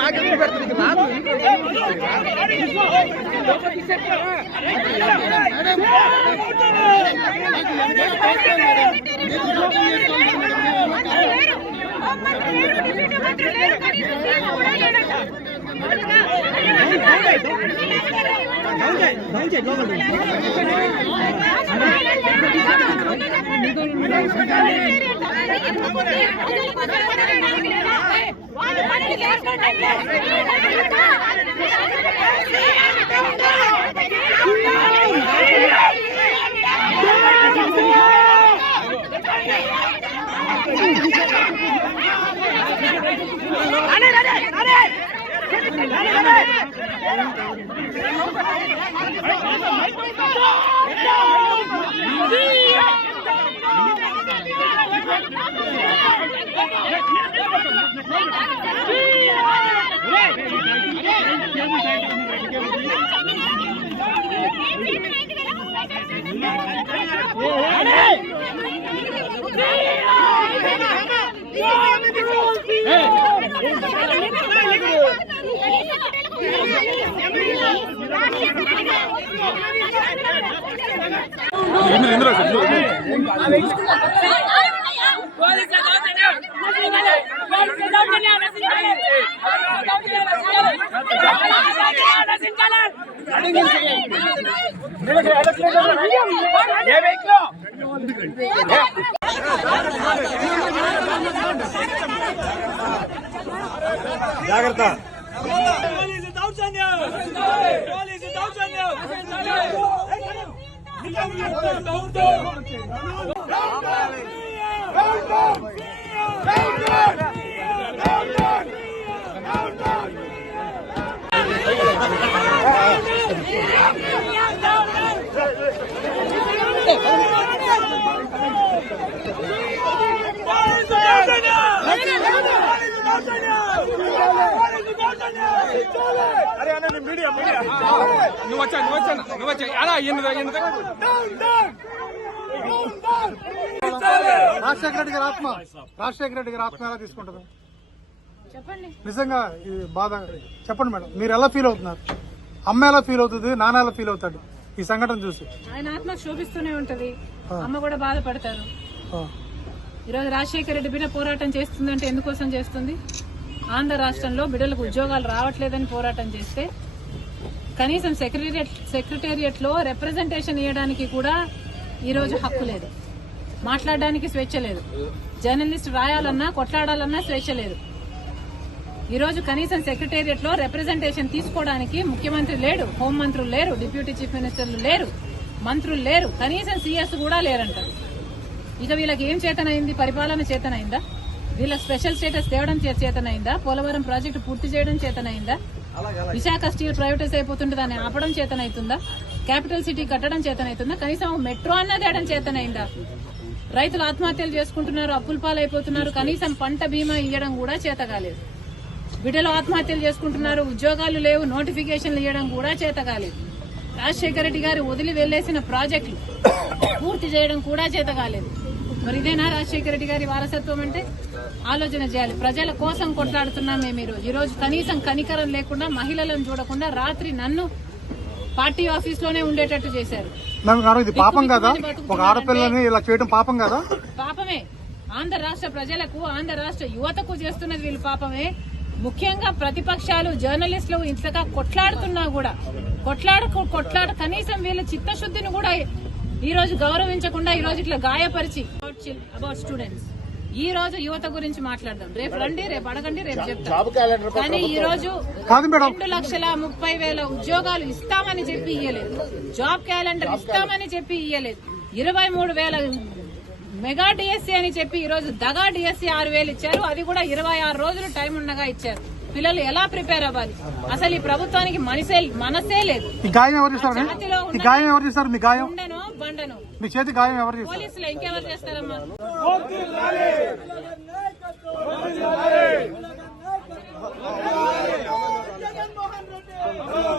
నాకెందుకు పెడుతుంది నాకు జాగ్రత్త. నువ్వు వచ్చా అలా రాజశేఖర రెడ్డి గారి ఆత్మ ఎలా తీసుకుంటుంది? నిజంగా ఇది బాధ. చెప్పండి మేడం, మీరు ఎలా ఫీల్ అవుతున్నారు? అమ్మ ఎలా ఫీల్ అవుతుంది, నాన్న ఎలా ఫీల్ అవుతాడు ఈ సంఘటన చూసి? ఆయన ఆత్మ శోభిస్తూనే ఉంటది, అమ్మ కూడా బాధపడతారు. ఈరోజు రాజశేఖర రెడ్డి బిడ్డ పోరాటం చేస్తుందంటే ఎందుకోసం చేస్తుంది? ఆంధ్ర రాష్ట్రంలో బిడ్డలకు ఉద్యోగాలు రావట్లేదని పోరాటం చేస్తే కనీసం సెక్రటేరియట్ లో రిప్రజెంటేషన్ ఇవ్వడానికి కూడా ఈరోజు హక్కు లేదు, మాట్లాడడానికి స్వేచ్ఛ లేదు, జర్నలిస్ట్ రాయాలన్నా కొట్లాడాలన్నా స్వేచ్ఛ లేదు. ఈరోజు కనీసం సెక్రటేరియట్ లో రిప్రజెంటేషన్ తీసుకోవడానికి ముఖ్యమంత్రి లేడు, హోంమంత్రులు లేరు, డిప్యూటీ చీఫ్ మినిస్టర్లు లేరు, మంత్రులు లేరు, కనీసం సీఎస్ కూడా లేరంటారు. ఇక వీళ్ళకి ఏం చేతనైంది? పరిపాలన చేతనైందా? వీళ్ళకి స్పెషల్ స్టేటస్ తేవడం చేతనైందా? పోలవరం ప్రాజెక్టు పూర్తి చేయడం చేతనైందా? విశాఖ స్టీల్ ప్రైవేటైజ్ అయిపోతుంటే దాన్ని ఆపడం చేతనైతుందా? క్యాపిటల్ సిటీ కట్టడం చేతనైతుందా? కనీసం మెట్రో అన్నది తేయడం చేతనైందా? రైతులు ఆత్మహత్యలు చేసుకుంటున్నారు, అప్పుల పాలైపోతున్నారు, కనీసం పంట బీమా ఇవ్వడం కూడా చేత కాలేదు. బిడ్డలు ఆత్మహత్యలు చేసుకుంటున్నారు, ఉద్యోగాలు లేవు, నోటిఫికేషన్లు ఇవ్వడం కూడా చేత కాలేదు. రాజశేఖర రెడ్డి గారు వదిలి వెళ్లేసిన ప్రాజెక్టులు పూర్తి చేయడం కూడా చేత కాలేదు. మరి ఇదేనా రాజశేఖర రెడ్డి గారి వారసత్వం అంటే? ఆలోచన చేయాలి. ప్రజల కోసం కొట్లాడుతున్నాం మేము. ఈ రోజు కనీసం కనికరం లేకుండా, మహిళలను చూడకుండా రాత్రి నన్ను పార్టీ ఆఫీస్ లోనే ఉండేటట్టు చేశారు. పాపం కదా, ఒక ఆడపిల్లని ఇలా చేయడం పాపం కదా? పాపమే. ఆంధ్ర రాష్ట్ర ప్రజలకు, ఆంధ్ర రాష్ట్ర యువతకు చేస్తున్నది వీళ్ళు పాపమే. ముఖ్యంగా ప్రతిపక్షాలు, జర్నలిస్టులు ఇంతగా కొట్లాడుతున్నా కూడా కొట్లాడ కనీసం వీళ్ళ చిత్తశుద్ధిని కూడా ఈ రోజు గౌరవించకుండా ఈ రోజు ఇట్లా గాయపరిచి అబౌట్ స్టూడెంట్స్. ఈ రోజు యువత గురించి మాట్లాడదాం. రేపు రండి, రేపు అడగండి, రేపు చెప్తాం. కానీ ఈ రోజు 2,30,000 ఉద్యోగాలు ఇస్తామని చెప్పి ఇయ్యలేదు, జాబ్ క్యాలెండర్ ఇస్తామని చెప్పి ఇయ్యలేదు, 23,000 మెగా డిఎస్సీ అని చెప్పి ఈ రోజు దగా డిఎస్సీ 6,000 ఇచ్చారు. అది కూడా 26 రోజులు టైం ఉండగా ఇచ్చారు. పిల్లలు ఎలా ప్రిపేర్ అవ్వాలి? అసలు ఈ ప్రభుత్వానికి మనసే లేదు. ఉండను బండను మీ చేతి గాయం ఎవరు చేస్తారు? పోలీసులు ఇంకెవరు చేస్తారమ్మా? అవును